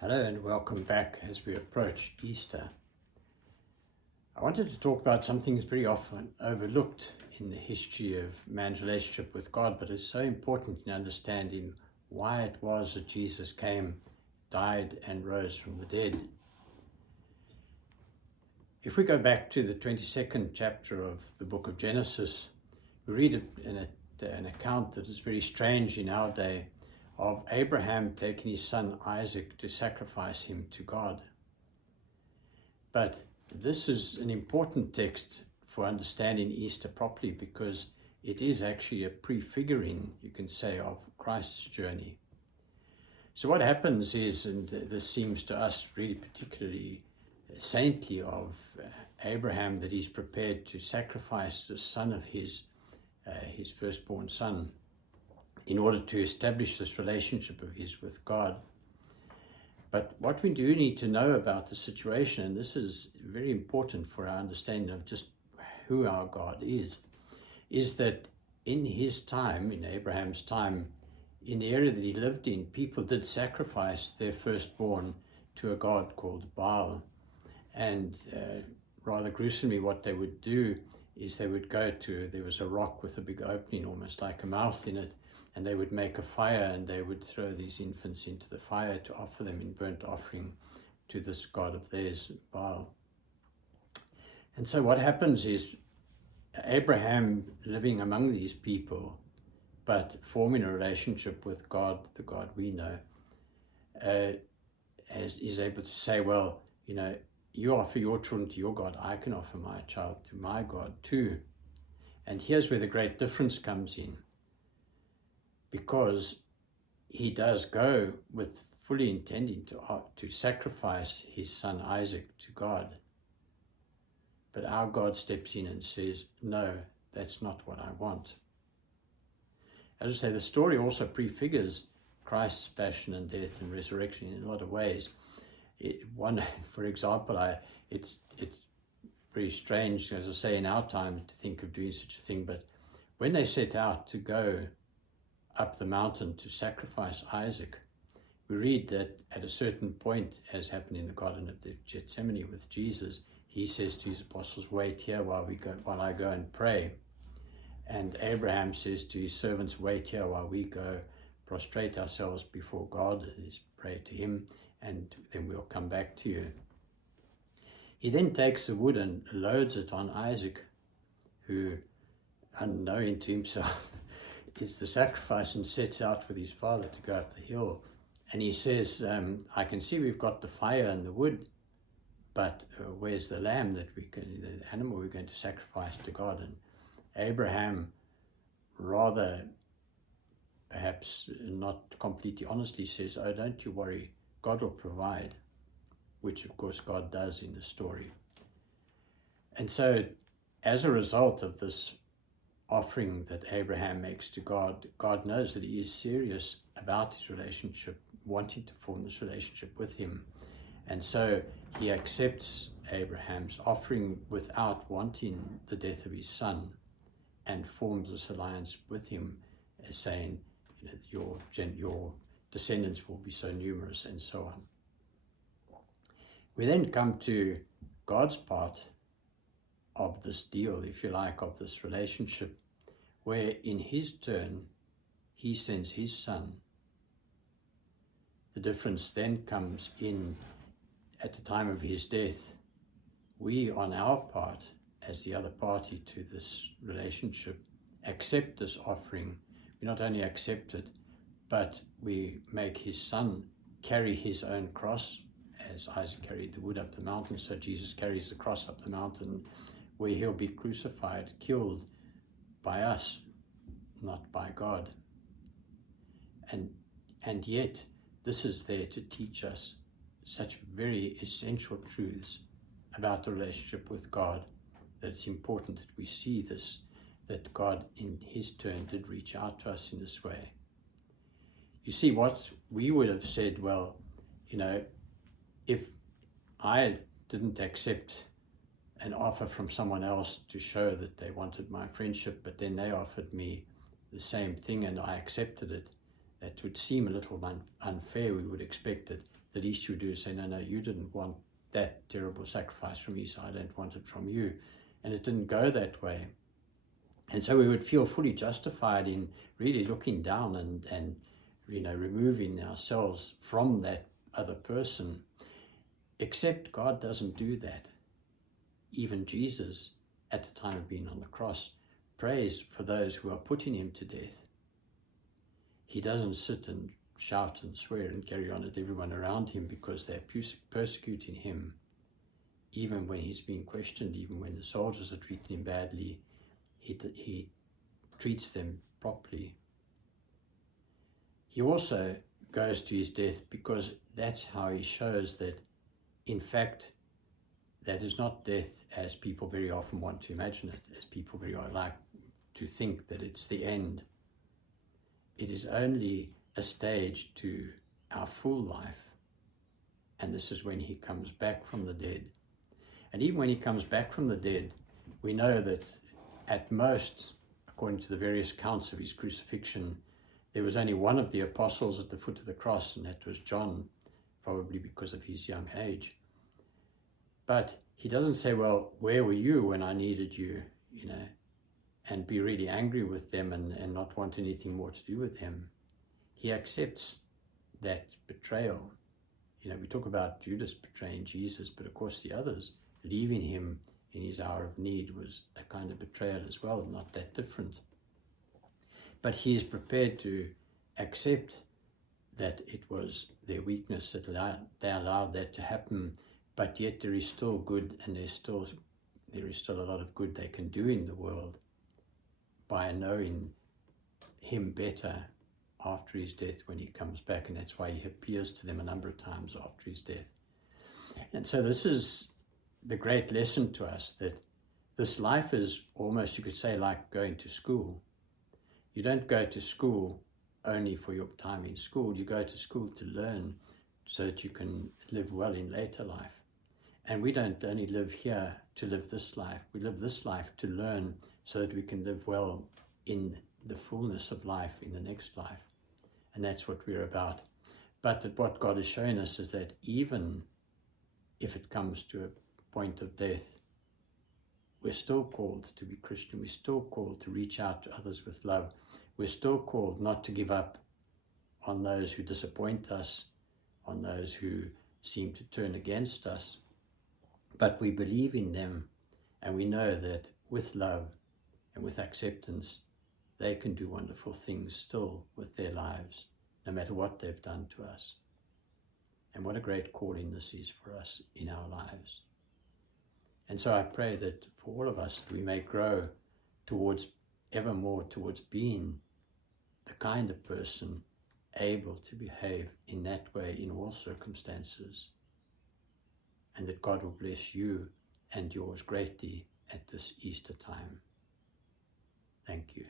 Hello and welcome back as we approach Easter. I wanted to talk about something that's very often overlooked in the history of man's relationship with God, but it's so important in understanding why it was that Jesus came, died, and rose from the dead. If we go back to the 22nd chapter of the book of Genesis, we read an account that is very strange in our day of Abraham taking his son Isaac to sacrifice him to God. But this is an important text for understanding Easter properly because it is actually a prefiguring, you can say, of Christ's journey. So what happens is, and this seems to us really particularly saintly of Abraham, that he's prepared to sacrifice the son of his firstborn son, in order to establish this relationship of his with God. But what we do need to know about the situation, and this is very important for our understanding of just who our God is that in his time, in Abraham's time, in the area that he lived in, people did sacrifice their firstborn to a god called Baal. And rather gruesomely, what they would do is they would go to, there was a rock with a big opening, almost like a mouth in it, and they would make a fire and they would throw these infants into the fire to offer them in burnt offering to this god of theirs, Baal. And so what happens is Abraham, living among these people, but forming a relationship with God, the God we know, is able to say, well, you offer your children to your God, I can offer my child to my God too. And here's where the great difference comes in, because he does go with fully intending to sacrifice his son Isaac to God. But our God steps in and says, no, that's not what I want. As I say, the story also prefigures Christ's passion and death and resurrection in a lot of ways. For example, it's very strange, as I say, in our time to think of doing such a thing, but when they set out to go up the mountain to sacrifice Isaac, we read that at a certain point, as happened in the Garden of Gethsemane with Jesus, he says to his apostles, wait here while I go and pray. And Abraham says to his servants, wait here while we go prostrate ourselves before God, pray to him, and then we'll come back to you. He then takes the wood and loads it on Isaac, who, unknowing to himself, is the sacrifice, and sets out with his father to go up the hill. And he says, I can see we've got the fire and the wood, but where's the lamb the animal we're going to sacrifice to God? And Abraham, rather perhaps not completely honestly, says, oh, don't you worry, God will provide, which of course God does in the story. And so as a result of this offering that Abraham makes to God, God knows that he is serious about his relationship, wanting to form this relationship with him. And so he accepts Abraham's offering without wanting the death of his son, and forms this alliance with him, as saying, your descendants will be so numerous, and so on. We then come to God's part of this deal, if you like, of this relationship, where in his turn, he sends his son. The difference then comes in, at the time of his death, we on our part, as the other party to this relationship, accept this offering. We not only accept it, but we make his son carry his own cross, as Isaac carried the wood up the mountain, so Jesus carries the cross up the mountain, where he'll be crucified, killed by us, not by God. And yet, this is there to teach us such very essential truths about the relationship with God, that it's important that we see this, that God in his turn did reach out to us in this way. You see, what we would have said, well, if I didn't accept an offer from someone else to show that they wanted my friendship, but then they offered me the same thing and I accepted it, that would seem a little unfair. We would expect that the least you would do is say, no, you didn't want that terrible sacrifice from me, so I don't want it from you. And it didn't go that way. And so we would feel fully justified in really looking down and removing ourselves from that other person. Except God doesn't do that. Even Jesus, at the time of being on the cross, prays for those who are putting him to death. He doesn't sit and shout and swear and carry on at everyone around him because they're persecuting him. Even when he's being questioned, even when the soldiers are treating him badly, he treats them properly. He also goes to his death because that's how he shows that, in fact, that is not death as people very often want to imagine it, as people very often like to think that it's the end. It is only a stage to our full life. And this is when he comes back from the dead. And even when he comes back from the dead, we know that at most, according to the various accounts of his crucifixion, there was only one of the apostles at the foot of the cross, and that was John, probably because of his young age. But he doesn't say, well, where were you when I needed you, and be really angry with them and not want anything more to do with him. He accepts that betrayal. We talk about Judas betraying Jesus, but of course the others leaving him in his hour of need was a kind of betrayal as well, not that different. But he is prepared to accept that it was their weakness that they allowed that to happen, but yet there is still good, and there is still a lot of good they can do in the world by knowing him better after his death when he comes back. And that's why he appears to them a number of times after his death. And so this is the great lesson to us, that this life is almost, you could say, like going to school. You don't go to school only for your time in school. You go to school to learn so that you can live well in later life. And we don't only live here to live this life. We live this life to learn so that we can live well in the fullness of life in the next life. And that's what we're about. But what God is showing us is that even if it comes to a point of death, we're still called to be Christian. We're still called to reach out to others with love. We're still called not to give up on those who disappoint us, on those who seem to turn against us. But we believe in them, and we know that with love and with acceptance, they can do wonderful things still with their lives, no matter what they've done to us. And what a great calling this is for us in our lives. And so I pray that for all of us, we may grow towards ever more towards being the kind of person able to behave in that way in all circumstances. And that God will bless you and yours greatly at this Easter time. Thank you.